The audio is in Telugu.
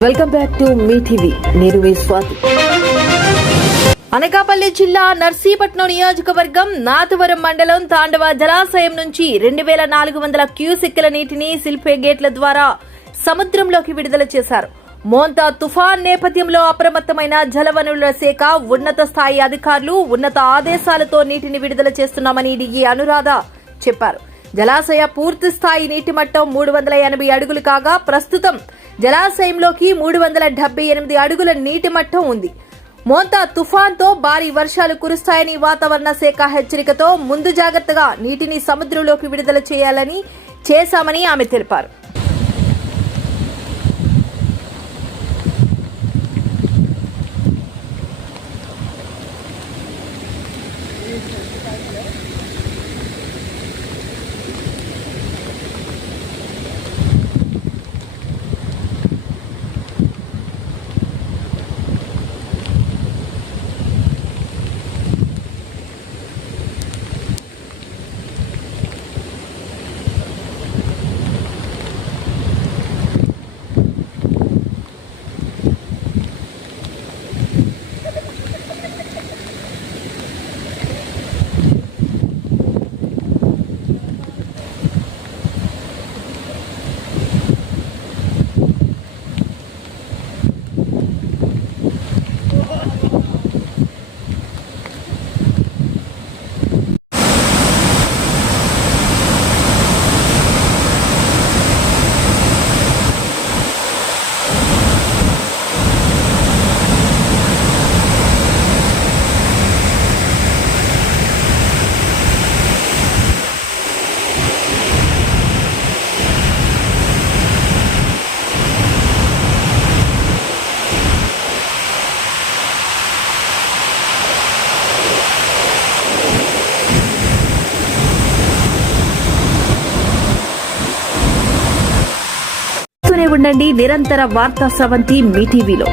Welcome back to me TV. నేను మీ స్వాతి. అనకాపల్లి జిల్లా నర్సీపట్నం నియోజకవర్గం నాథవరం మండలం తాండవ జలాశయం నుంచి 2400 క్యూసెక్కుల నీటిని సిల్పే గేట్ల ద్వారా సముద్రంలోకి విడుదల చేశారు. మోంతా తుఫాన్ నేపథ్యంలో అప్రమత్తమైన జలవనరుల శాఖ ఉన్నత స్థాయి అధికారులు ఉన్నత ఆదేశాలతో నీటిని విడుదల చేస్తున్నామని డిఈ అనురాధ చెప్పారు. జలాశయ పూర్తి స్థాయి నీటి మట్టం 380 అడుగులు కాగా ప్రస్తుతం జలాశయంలోకి 378 అడుగుల నీటి మట్టం ఉంది. మోంతా తుఫాన్తో భారీ వర్షాలు కురుస్తాయని వాతావరణ శాఖ హెచ్చరికతో ముందు జాగ్రత్తగా నీటిని సముద్రంలోకి విడుదల చేశామని ఆమె తెలిపారు. ఉండండి నిరంతర వార్తా స్రవంతి మీ టీవీలో.